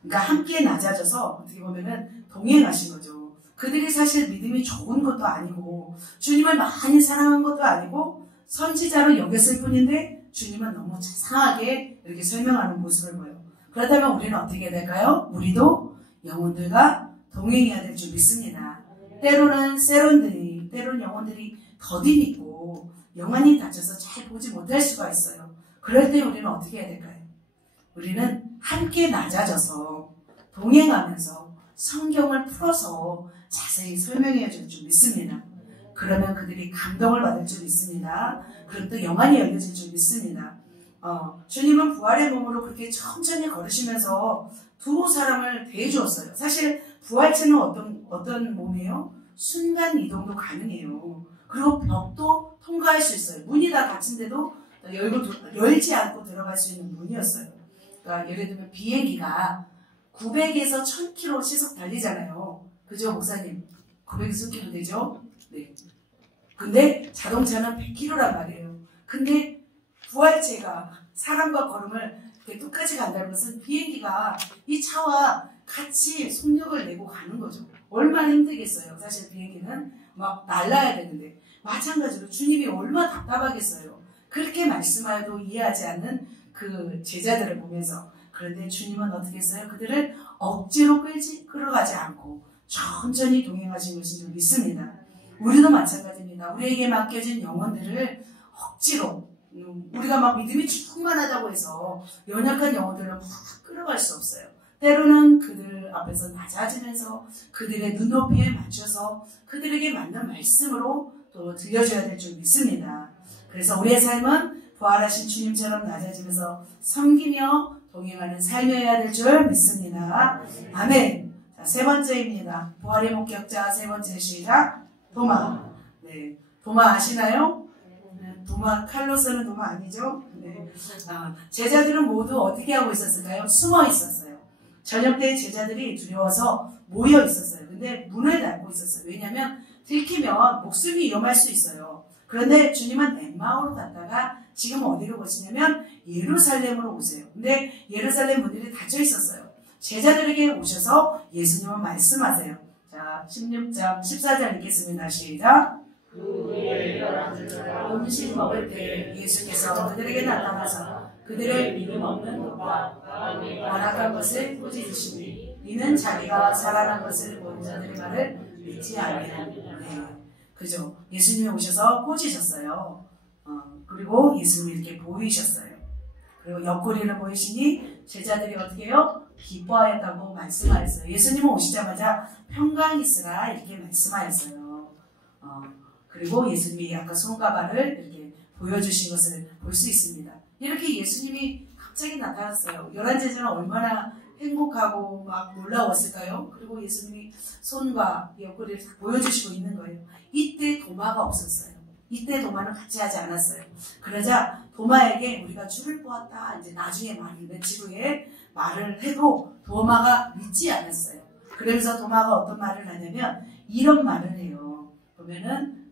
그러니까 함께 낮아져서 어떻게 보면은 동행하신 거죠. 그들이 사실 믿음이 좋은 것도 아니고 주님을 많이 사랑한 것도 아니고 선지자로 여겼을 뿐인데 주님은 너무 자상하게 이렇게 설명하는 모습을 보여요. 그렇다면 우리는 어떻게 될까요? 우리도 영혼들과 동행해야 될 줄 믿습니다. 때로는 때로는 영혼들이 더디 믿고 영안이 닫혀서 잘 보지 못할 수가 있어요. 그럴 때 우리는 어떻게 해야 될까요? 우리는 함께 낮아져서 동행하면서 성경을 풀어서 자세히 설명해 줄 줄 믿습니다. 그러면 그들이 감동을 받을 줄 믿습니다. 그럼 또 영안이 열려질 줄 믿습니다. 주님은 부활의 몸으로 그렇게 천천히 걸으시면서 두 사람을 대해주었어요. 사실 부활체는 어떤 몸이에요? 순간 이동도 가능해요. 그리고 벽도 통과할 수 있어요. 문이 다 닫힌데도 열지 않고 들어갈 수 있는 문이었어요. 그러니까 예를 들면 비행기가 900에서 1000km 시속 달리잖아요. 그죠, 목사님? 900에서 1000km 되죠? 네. 근데 자동차는 100km란 말이에요. 근데 부활체가 사람과 걸음을 끝까지 간다는 것은 비행기가 이 차와 같이 속력을 내고 가는 거죠. 얼마나 힘들겠어요. 사실 비행기는 막 날아야 되는데. 마찬가지로 주님이 얼마나 답답하겠어요. 그렇게 말씀하여도 이해하지 않는 그 제자들을 보면서. 그런데 주님은 어떻게 했어요? 그들을 억지로 끌어가지 않고 천천히 동행하신 것인 줄 믿습니다. 우리도 마찬가지입니다. 우리에게 맡겨진 영혼들을 억지로 우리가 막 믿음이 충만하다고 해서 연약한 영혼들을 막 끌어갈 수 없어요. 때로는 그들 앞에서 낮아지면서 그들의 눈높이에 맞춰서 그들에게 맞는 말씀으로 또 들려줘야 될 줄 믿습니다. 그래서 우리의 삶은 부활하신 주님처럼 낮아지면서 섬기며 동행하는 삶이어야 될 줄 믿습니다. 아멘. 자, 세 번째입니다. 부활의 목격자 세 번째 시작. 도마. 네, 도마 아시나요? 도마, 칼로 쓰는 도마 아니죠? 네. 제자들은 모두 어떻게 하고 있었을까요? 숨어 있었어요. 저녁 때 제자들이 두려워서 모여 있었어요. 근데 문을 닫고 있었어요. 왜냐하면 들키면 목숨이 위험할 수 있어요. 그런데 주님은 엠마오로 갔다가 지금 어디로 오시냐면 예루살렘으로 오세요. 근데 예루살렘 문들이 닫혀 있었어요. 제자들에게 오셔서 예수님은 말씀하세요. 자, 16장, 14절 읽겠습니다. 시작. 음식 먹을 때 예수께서 그들에게 나타나서 그들의 믿음 없는 눈과 완악한 것을 꾸짖으시니 이는 자기가 살아난 것을 본 자들의 말을 믿지 아니하니. 네, 그죠? 예수님이 오셔서 꾸짖으셨어요. 그리고 예수님이 이렇게 보이셨어요. 그리고 옆구리를 보이시니 제자들이 어떻게 해요? 기뻐하였다고 말씀하였어요. 예수님은 오시자마자 평강이 있으라 이렇게 말씀하였어요. 그리고 예수님이 아까 손가발을 이렇게 보여주신 것을 볼 수 있습니다. 이렇게 예수님이 갑자기 나타났어요. 11제자는 얼마나 행복하고 막 놀라웠을까요? 그리고 예수님이 손과 옆구리를 다 보여주시고 있는 거예요. 이때 도마가 없었어요. 이때 도마는 같이 하지 않았어요. 그러자 도마에게 우리가 주를 보았다. 이제 나중에 며칠 후에 말을 해도 도마가 믿지 않았어요. 그러면서 도마가 어떤 말을 하냐면 이런 말을 해요.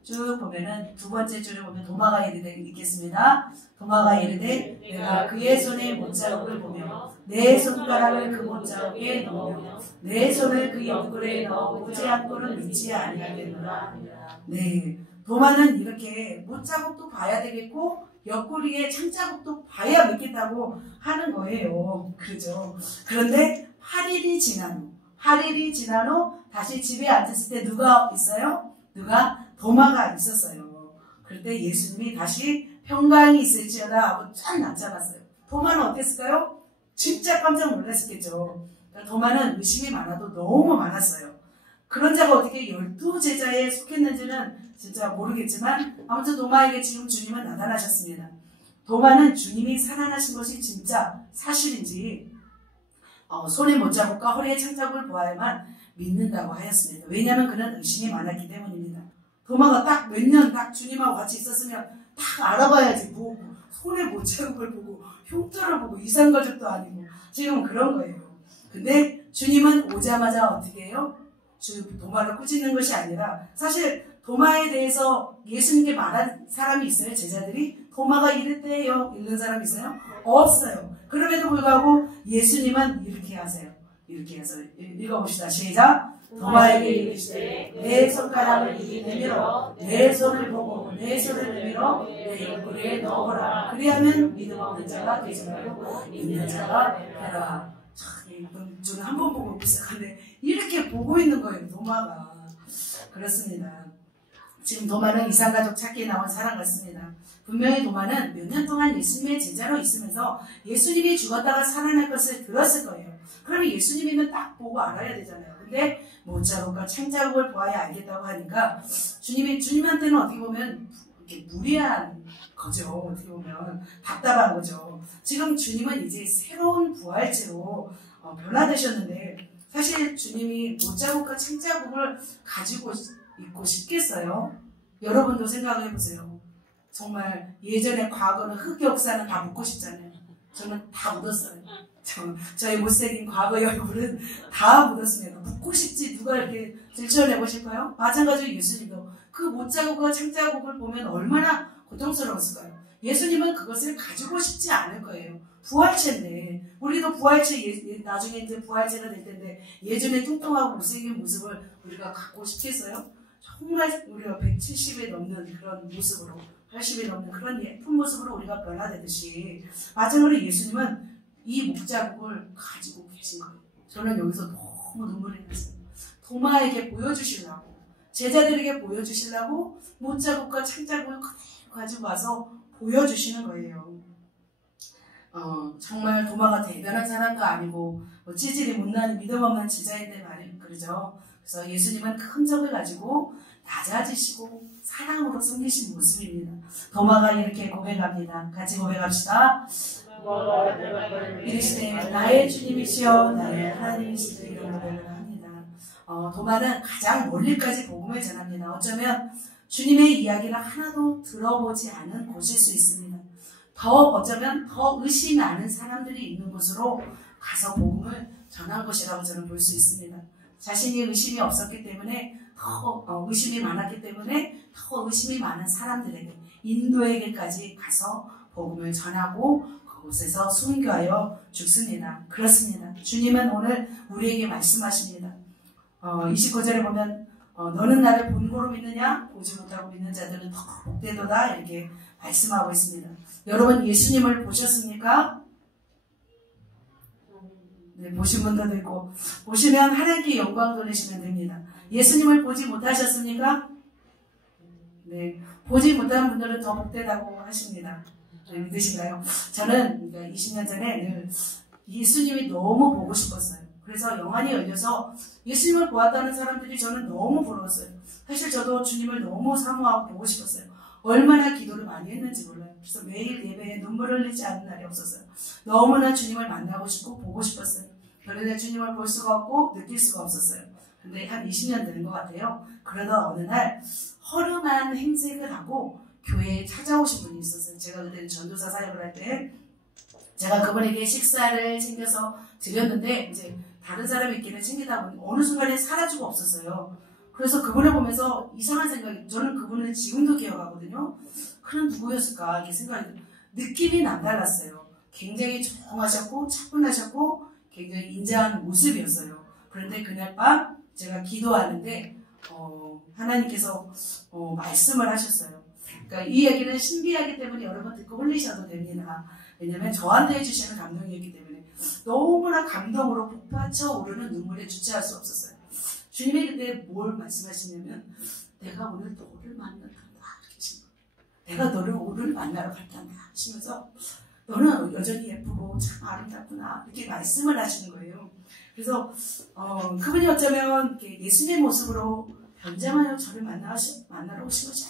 쭉 보면은 두 번째 줄에 보면 도마가 이르되 읽겠습니다. 도마가 이르되 내가 그의 손에 못자국을 보며 내 손가락을 그 못자국에 넣으며 내 손을 그 옆구리에 넣어 보지 않고는 믿지 아니하겠노라. 네, 도마는 이렇게 못자국도 봐야 되겠고 옆구리에 창자국도 봐야 믿겠다고 하는 거예요. 그죠? 그런데 8일이 지난 후 다시 집에 앉았을 때 누가 있어요? 도마가 있었어요. 그때 예수님이 다시 평강이 있을지어다 하고 쫙 나타났어요. 도마는 어땠을까요? 진짜 깜짝 놀랐었겠죠. 그러니까 도마는 의심이 많아도 너무 많았어요. 그런 자가 어떻게 12제자에 속했는지는 진짜 모르겠지만 아무튼 도마에게 지금 주님은 나타나셨습니다. 도마는 주님이 살아나신 것이 진짜 사실인지 손에 못자국과 허리에 창자국을 보아야만 믿는다고 하였습니다. 왜냐하면 그는 의심이 많았기 때문입니다. 도마가 딱 몇 년 딱 주님하고 같이 있었으면 딱 알아봐야지 뭐 손에 못자국을 보고 흉터를 보고 이상가족도 아니고 지금은 그런 거예요. 근데 주님은 오자마자 어떻게 해요? 도마를 꾸짖는 것이 아니라 사실 도마에 대해서 예수님께 말한 사람이 있어요? 제자들이? 도마가 이랬대요. 읽는 사람이 있어요? 없어요. 그럼에도 불구하고 예수님은 이렇게 하세요. 이렇게 해서 읽어봅시다. 시작. 도마에게 이르시되 내 손가락을 이리 내밀어 내 손을 보고 내 손을 내밀어 내 옆구리에 넣어라. 그리하면 믿음 없는 자가 되지 말고 믿는 자가 되라. 저는 한 번 보고 시작하는데 이렇게 보고 있는 거예요. 도마가. 그렇습니다. 지금 도마는 이산가족 찾기에 나온 사람 같습니다. 분명히 도마는 몇 년 동안 예수님의 제자로 있으면서 예수님이 죽었다가 살아날 것을 들었을 거예요. 그러면 예수님이면 딱 보고 알아야 되잖아요. 근데 못자국과 창자국을 보아야 알겠다고 하니까 주님한테는 어떻게 보면 이렇게 무리한 거죠. 어떻게 보면 답답한 거죠. 지금 주님은 이제 새로운 부활체로 변화되셨는데 사실 주님이 못자국과 창자국을 가지고 있고 싶겠어요? 여러분도 생각해 보세요. 정말 예전에 과거는 흑역사는 다 묻고 싶잖아요. 저는 다 묻었어요. 저의 못생긴 과거의 얼굴은 다 묻었습니다. 묻고 싶지 누가 이렇게 들춰내보실까요? 마찬가지로 예수님도 그 못자국과 창자국을 보면 얼마나 고통스러웠을까요? 예수님은 그것을 가지고 싶지 않을 거예요. 부활체인데 우리도 부활체 나중에 이제 부활체가 될 텐데 예전에 뚱뚱하고 못생긴 모습을 우리가 갖고 싶겠어요? 정말 우리가 170에 넘는 그런 모습으로 80에 넘는 그런 예쁜 모습으로 우리가 변화되듯이 마찬가지로 예수님은 이 목자국을 가지고 계신 거예요. 저는 여기서 너무 눈물이 났어요. 도마에게 보여주시려고 제자들에게 보여주시려고 못자국과 창자국을 그대로 가지고 와서 보여주시는 거예요. 정말 도마가 대단한 사람도 아니고 뭐 찌질이 못난 믿음 없는 제자인데 말이에요. 그러죠. 그래서 예수님은 큰 적을 가지고 낮아지시고 사랑으로 섬기신 모습입니다. 도마가 이렇게 고백합니다. 같이 고백합시다. 이르시되 나의 주님이시여 나의 하나님이시되 이런 고백을 합니다. 도마는 가장 멀리까지 복음을 전합니다. 어쩌면 주님의 이야기를 하나도 들어보지 않은 곳일 수 있습니다. 어쩌면 더 의심이 많은 사람들이 있는 곳으로 가서 복음을 전한 것이라고 저는 볼 수 있습니다. 자신이 의심이 없었기 때문에 더 의심이 많았기 때문에 더 의심이 많은 사람들에게 인도에게까지 가서 복음을 전하고 그곳에서 순교하여 죽습니다. 그렇습니다. 주님은 오늘 우리에게 말씀하십니다. 29절에 보면 너는 나를 본고로 믿느냐? 보지 못하고 믿는 자들은 더 복되도다 이렇게 말씀하고 있습니다. 여러분 예수님을 보셨습니까? 네, 보신 분들도 있고 보시면 하나님께 영광 돌리시면 됩니다. 예수님을 보지 못하셨습니까? 네, 보지 못한 분들은 더 복되다고 하십니다. 네, 믿으신가요? 저는 20년 전에 늘 예수님이 너무 보고 싶었어요. 그래서 영안이 열려서 예수님을 보았다는 사람들이 저는 너무 부러웠어요. 사실 저도 주님을 너무 사모하고 보고 싶었어요. 얼마나 기도를 많이 했는지 몰라요. 그래서 매일 예배에 눈물을 흘리지 않는 날이 없었어요. 너무나 주님을 만나고 싶고 보고 싶었어요. 그런데 주님을 볼 수가 없고 느낄 수가 없었어요. 근데 한 20년 된 것 같아요. 그러다 어느 날 허름한 행색을 하고 교회에 찾아오신 분이 있었어요. 제가 그때는 전도사 사역을 할 때 제가 그분에게 식사를 챙겨서 드렸는데 이제 다른 사람이 있기는 챙기다 보니 어느 순간에 사라지고 없었어요. 그래서 그분을 보면서 이상한 생각이, 저는 그분을 지금도 기억하거든요. 그는 누구였을까 이렇게 생각이 들어요. 느낌이 남달랐어요. 굉장히 조용하셨고 차분하셨고 굉장히 인자한 모습이었어요. 그런데 그날 밤 제가 기도하는데 하나님께서 말씀을 하셨어요. 그러니까 이 얘기는 신비하기 때문에 여러분 듣고 흘리셔도 됩니다. 왜냐하면 저한테 해주시는 감동이었기 때문에 너무나 감동으로 북받쳐 오르는 눈물에 주체할 수 없었어요. 주님이 그때 뭘 말씀하시냐면 내가 오늘 너를 만나러 간다 하시는 거예요. 내가 너를 오늘 만나러 갔단다 하시면서 너는 여전히 예쁘고 참 아름답구나 이렇게 말씀을 하시는 거예요. 그래서 그분이 어쩌면 예수님의 모습으로 변장하여 저를 만나러 오신 것이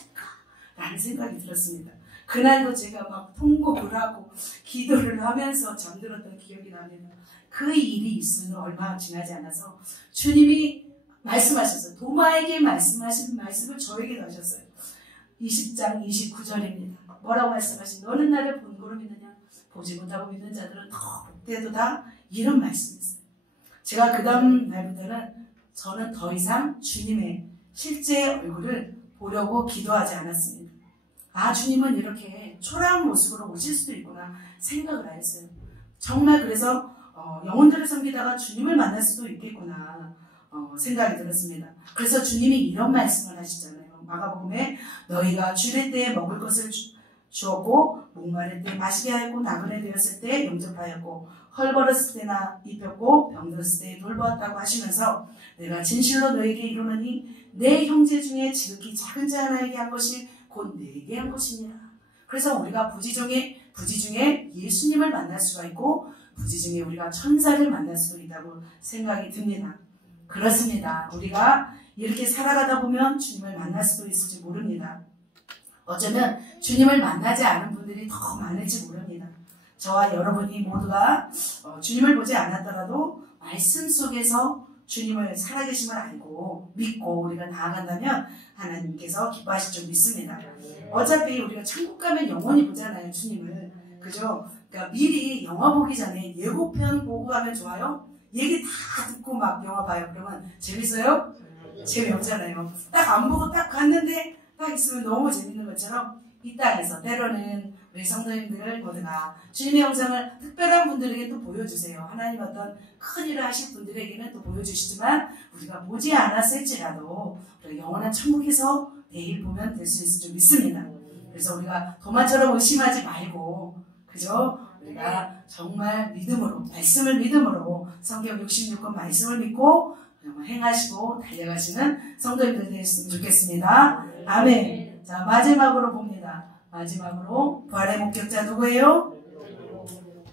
아닐까라는 생각이 들었습니다. 그날도 제가 막 통곡을 하고 기도를 하면서 잠들었던 기억이 납니다. 그 일이 있으면 얼마 지나지 않아서 주님이 말씀하셨어요. 도마에게 말씀하신 말씀을 저에게 하셨어요. 20장 29절입니다. 뭐라고 말씀하신? 너는 나를 본고로 믿느냐? 보지 못하고 믿는 자들은 더 복되도다. 이런 말씀이었어요. 제가 그 다음 날부터는 저는 더 이상 주님의 실제 얼굴을 보려고 기도하지 않았습니다. 아, 주님은 이렇게 초라한 모습으로 오실 수도 있구나 생각을 했어요. 정말 그래서 영혼들을 섬기다가 주님을 만날 수도 있겠구나 생각이 들었습니다. 그래서 주님이 이런 말씀을 하시잖아요. 마가복음에 너희가 주일 때에 먹을 것을 주었고 목마를 때 마시게 하였고 나그네 되었을 때 영접하였고 헐벗었을 때나 입혔고 병들었을 때 돌보았다고 하시면서 내가 진실로 너에게 이르노니 내 형제 중에 지극히 작은 자 하나에게 한 것이 곧 내게 한 것이니라. 그래서 우리가 부지 중에 예수님을 만날 수가 있고 부지 중에 우리가 천사를 만날 수도 있다고 생각이 듭니다. 그렇습니다. 우리가 이렇게 살아가다 보면 주님을 만날 수도 있을지 모릅니다. 어쩌면 주님을 만나지 않은 분들이 더 많을지 모릅니다. 저와 여러분이 모두가 주님을 보지 않았더라도 말씀 속에서 주님을 살아계심을 알고 믿고 우리가 나아간다면 하나님께서 기뻐하실 줄 믿습니다. 어차피 우리가 천국 가면 영원히 보잖아요, 주님을. 그죠? 그러니까 미리 영화 보기 전에 예고편 보고 가면 좋아요? 얘기 다 듣고 막 영화 봐요. 그러면 재밌어요? 재미없잖아요. 딱 안 보고 딱 갔는데 딱 있으면 너무 재밌는 것처럼 이 땅에서 때로는 우리 성도님들 모두가 주님의 영상을 특별한 분들에게 또 보여주세요. 하나님 어떤 큰 일을 하실 분들에게는 또 보여주시지만 우리가 보지 않았을지라도 우리가 영원한 천국에서 내일 보면 될 수 있을 줄 믿습니다. 그래서 우리가 도마처럼 의심하지 말고, 그죠? 우리가 정말 믿음으로, 말씀을 믿음으로 성경 66권 말씀을 믿고 행하시고 달려가시는 성도님들 되셨으면 좋겠습니다. 아멘. 자, 마지막으로 봅니다. 마지막으로 부활의 목격자 누구예요?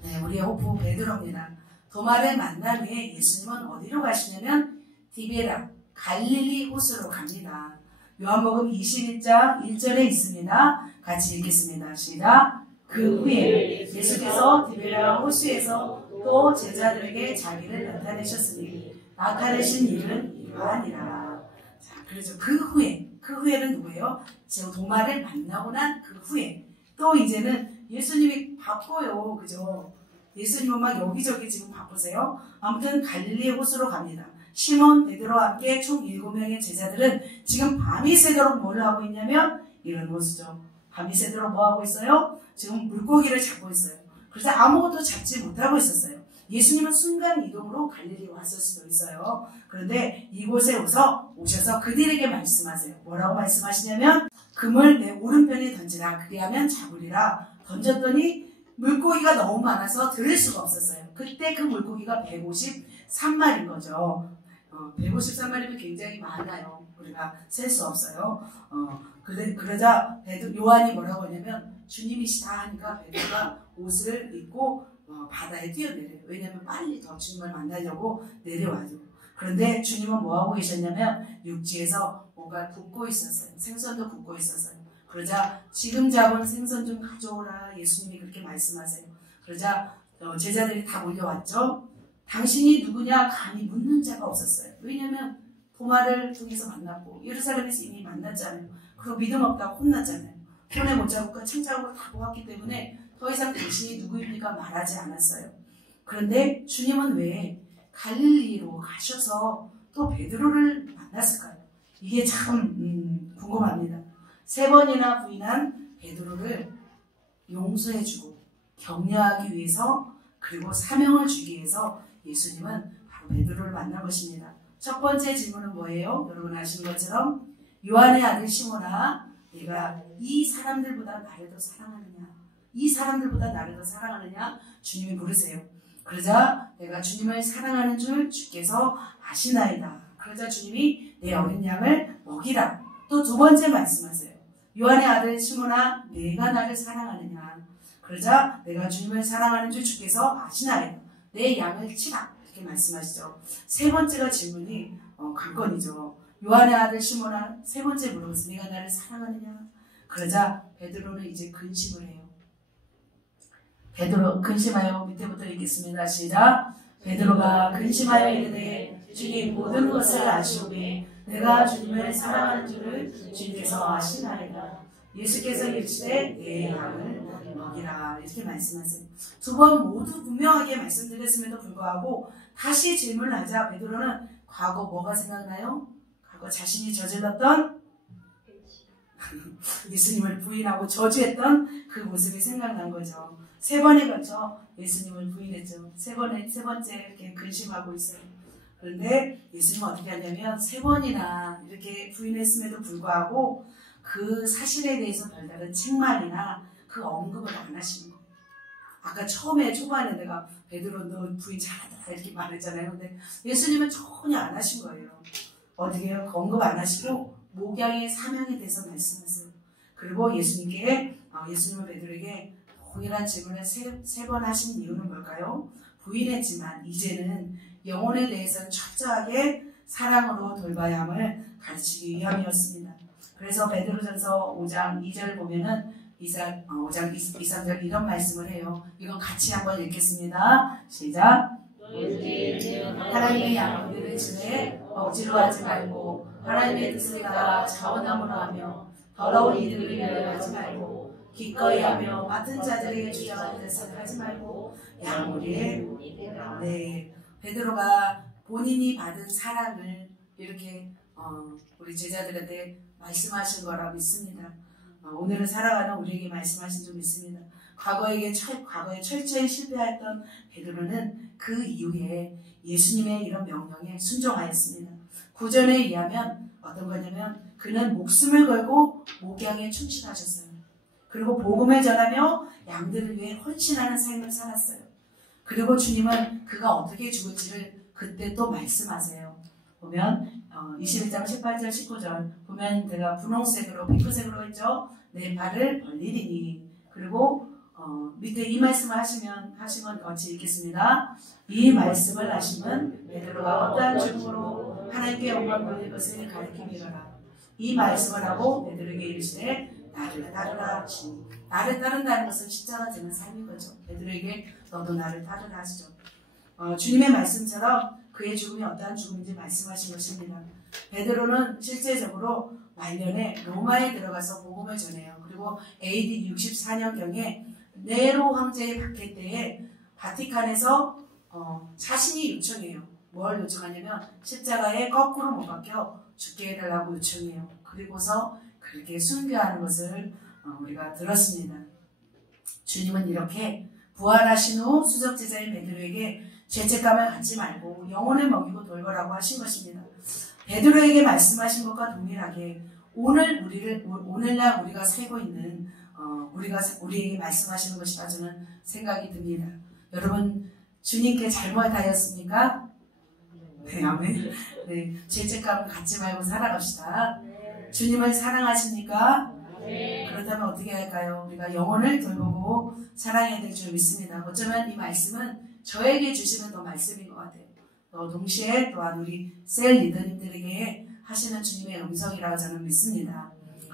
네, 우리의 호프 베드로입니다. 도마를 만난 후에 예수님은 어디로 가시냐면 디베라, 갈릴리 호수로 갑니다. 요한복음 21장 1절에 있습니다. 같이 읽겠습니다. 시작. 그 후에 예수께서 디베라 호수에서 또 제자들에게 자기를 나타내셨으니 나타내신 일은 이러하니라. 자, 그래서 그 후에는 누구예요? 지금 도마를 만나고 난 그 후에 또 이제는 예수님이 바빠요. 그죠? 예수님은 막 여기저기 지금 바쁘세요. 아무튼 갈릴리 호수로 갑니다. 시몬, 베드로와 함께 총 7명의 제자들은 지금 밤이 새도록 뭘 하고 있냐면 이런 호수죠. 밤이 새도록 뭐 하고 있어요? 지금 물고기를 잡고 있어요. 그래서 아무것도 잡지 못하고 있었어요. 예수님은 순간 이동으로 갈릴리 왔을 수도 있어요. 그런데 이곳에 오셔서 그들에게 말씀하세요. 뭐라고 말씀하시냐면 금을 내 오른편에 던지라. 그리하면 잡으리라. 던졌더니 물고기가 너무 많아서 들을 수가 없었어요. 그때 그 물고기가 153마리인 거죠. 153마리면 굉장히 많아요. 우리가 셀 수 없어요. 그러자 요한이 뭐라고 하냐면 주님이시다 하니까 베드로가 옷을 입고 바다에 뛰어내려요. 왜냐하면 빨리 더 주님을 만나려고 내려와요. 그런데 주님은 뭐하고 계셨냐면 육지에서 뭔가 굽고 있었어요. 생선도 굽고 있었어요. 그러자 지금 잡은 생선 좀 가져오라. 예수님이 그렇게 말씀하세요. 그러자 제자들이 다 몰려왔죠. 당신이 누구냐 감히 묻는 자가 없었어요. 왜냐하면 도마를 통해서 만났고 예루살렘에서 이미 만났잖아요. 그리고 믿음 없다고 혼났잖아요. 손에 못 잡을까 창작으로 다 보았기 때문에 더 이상 당신이 누구입니까 말하지 않았어요. 그런데 주님은 왜 갈릴리로 가셔서 또 베드로를 만났을까요? 이게 참 궁금합니다. 3번이나 부인한 베드로를 용서해주고 격려하기 위해서 그리고 사명을 주기 위해서 예수님은 바로 베드로를 만난 것입니다. 첫 번째 질문은 뭐예요? 여러분 아시는 것처럼 요한의 아들 시몬아 내가 이 사람들보다 나를 더 사랑하느냐? 이 사람들보다 나를 더 사랑하느냐? 주님이 물으세요. 그러자 내가 주님을 사랑하는 줄 주께서 아시나이다. 그러자 주님이 내 어린 양을 먹이라. 또 두 번째 말씀하세요. 요한의 아들 시몬아 내가 나를 사랑하느냐? 그러자 내가 주님을 사랑하는 줄 주께서 아시나이다. 내 양을 치라. 이렇게 말씀하시죠. 세 번째가 질문이 관건이죠. 요한의 아들 시몬아 세 번째 물어보세요. 내가 나를 사랑하느냐? 그러자 베드로는 이제 근심을 해요. 베드로 근심하여 밑에부터 읽겠습니다. 시작. 베드로가 근심하여 이르되 주님 모든 것을 아시오매 내가 주님을 사랑하는 줄을 주님께서 아시나이다. 예수께서 이르시되 내 양을 먹이라. 이렇게 말씀하세요. 두 번 모두 분명하게 말씀드렸음에도 불구하고 다시 질문을 하자 베드로는 과거 뭐가 생각나요? 과거 자신이 저질렀던 예수님을 부인하고 저주했던 그 모습이 생각난 거죠. 3번에 걸쳐 예수님을 부인했죠. 세 번째 이렇게 근심하고 있어요. 그런데 예수님은 어떻게 하냐면 3번이나 이렇게 부인했음에도 불구하고 그 사실에 대해서 별다른 책망이나 그 언급을 안 하시는 거예요. 아까 처음에 초반에 내가 베드로 너 부인 잘하다 이렇게 말했잖아요. 근데 예수님은 전혀 안 하신 거예요. 어떻게 해요? 언급 안 하시고 목양의 사명에 대해서 말씀하세요. 그리고 예수님은 베드로에게 동일한 질문을 세 번 하신 이유는 뭘까요? 부인했지만 이제는 영혼에 대해서는 철저하게 사랑으로 돌봐야 함을 가르치기 위함이었습니다. 그래서 베드로전서 5장 2절 보면은 5장 2, 3절 이런 말씀을 해요. 이건 같이 한번 읽겠습니다. 시작. 하나님의 양들을 지내 억지로 하지 말고 하나님의 뜻을 따라 자원함으로 하며 더러운 이들을 위하여 하지 말고 기꺼이 하며 맡은 자들에게 주장하는 데서 하지 말고 양우리의 네, 베드로가 본인이 받은 사랑을 이렇게 우리 제자들한테 말씀하신 거라 믿습니다. 오늘은 살아가는 우리에게 말씀하신 줄 믿습니다. 과거에 철저히 실패했던 베드로는 그 이후에 예수님의 이런 명령에 순종하였습니다. 구절에 의하면 어떤 거냐면 그는 목숨을 걸고 목양에 충실하셨어요. 그리고 복음을 전하며 양들을 위해 헌신하는 삶을 살았어요. 그리고 주님은 그가 어떻게 죽을지를 그때 또 말씀하세요. 보면 21장 18절 19절 보면 내가 분홍색으로 핑크색으로 했죠. 내 발을 벌리리니. 그리고 밑에 이 말씀을 하시면 같이 읽겠습니다. 이 말씀을 하시면 베드로가 어떠한 죽음으로 하나님께 영광 돌릴 것을 가리킴이로라. 이 말씀을 하고 베드로에게 이르시되 나를 따르라 하시니. 나를 따른다는 것은 십자가 지는 삶인 거죠. 베드로에게 너도 나를 따르라 하시죠. 주님의 말씀처럼 그의 죽음이 어떠한 죽음인지 말씀하신 것입니다. 베드로는 실제적으로 말년에 로마에 들어가서 복음을 전해요. 그리고 AD 64년경에 네로 황제의 박해 때에 바티칸에서 자신이 요청해요. 뭘 요청하냐면 십자가에 거꾸로 못 박혀 죽게 해달라고 요청해요. 그리고서 그렇게 순교하는 것을 우리가 들었습니다. 주님은 이렇게 부활하신 후 수석제자인 베드로에게 죄책감을 갖지 말고 영혼을 먹이고 돌보라고 하신 것입니다. 베드로에게 말씀하신 것과 동일하게 오늘날 우리가 살고 있는 우리에게 말씀하시는 것이다 저는 생각이 듭니다. 여러분 주님께 잘못하였습니까? 네, 아멘. 네, 죄책감을 갖지 말고 살아갑시다. 주님을 사랑하십니까? 그렇다면 어떻게 할까요? 우리가 영혼을 돌보고 사랑해야 될 줄 믿습니다. 어쩌면 이 말씀은 저에게 주시는 더 말씀인 것 같아요. 동시에 또한 우리 셀 리더님들에게 하시는 주님의 음성이라고 저는 믿습니다.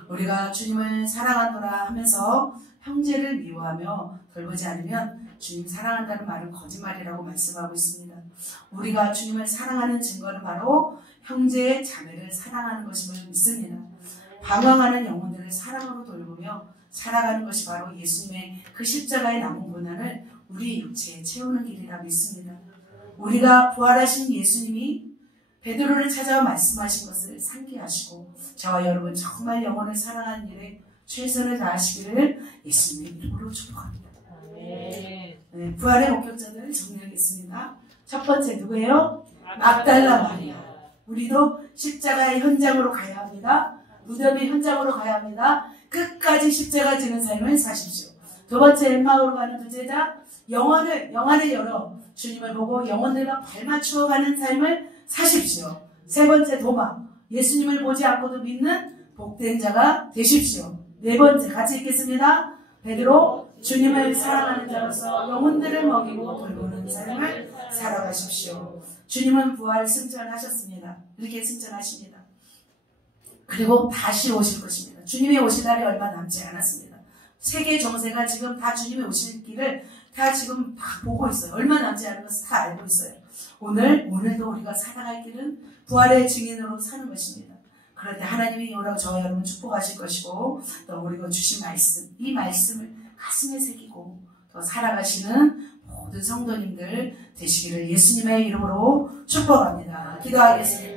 우리가 주님을 사랑하노라 하면서 형제를 미워하며 돌보지 않으면 주님 사랑한다는 말은 거짓말이라고 말씀하고 있습니다. 우리가 주님을 사랑하는 증거는 바로 형제의 자매를 사랑하는 것임을 믿습니다. 방황하는 영혼들을 사랑으로 돌보며 살아가는 것이 바로 예수님의 그 십자가의 남은 고난을 우리 육체에 채우는 길이라 믿습니다. 우리가 부활하신 예수님이 베드로를 찾아와 말씀하신 것을 상기하시고 저와 여러분 정말 영혼을 사랑하는 일에 최선을 다하시기를 예수님의 이름으로 축복합니다. 네, 부활의 목격자들을 정리하겠습니다. 첫 번째 누구예요? 막달라 마리아. 우리도 십자가의 현장으로 가야 합니다. 무덤의 현장으로 가야 합니다. 끝까지 십자가 지는 삶을 사십시오. 두 번째 엠마오로 가는 두 제자 영안을 열어 주님을 보고 영혼들과 발맞추어 가는 삶을 사십시오. 세 번째 도마 예수님을 보지 않고도 믿는 복된 자가 되십시오. 네 번째 같이 읽겠습니다. 베드로 주님을 사랑하는 자로서 영혼들을 먹이고 돌보는 삶을 살아가십시오. 주님은 부활 승천하셨습니다. 이렇게 승천하십니다. 그리고 다시 오실 것입니다. 주님의 오실 날이 얼마 남지 않았습니다. 세계 정세가 지금 다 주님의 오실 길을 다 지금 다 보고 있어요. 얼마 남지 않은 것을 다 알고 있어요. 오늘도 우리가 살아갈 길은 부활의 증인으로 사는 것입니다. 그런데 하나님이 저와 여러분 축복하실 것이고 또 우리가 주신 말씀, 이 말씀을 가슴에 새기고 더 살아가시는 모든 성도님들 되시기를 예수님의 이름으로 축복합니다. 기도하겠습니다.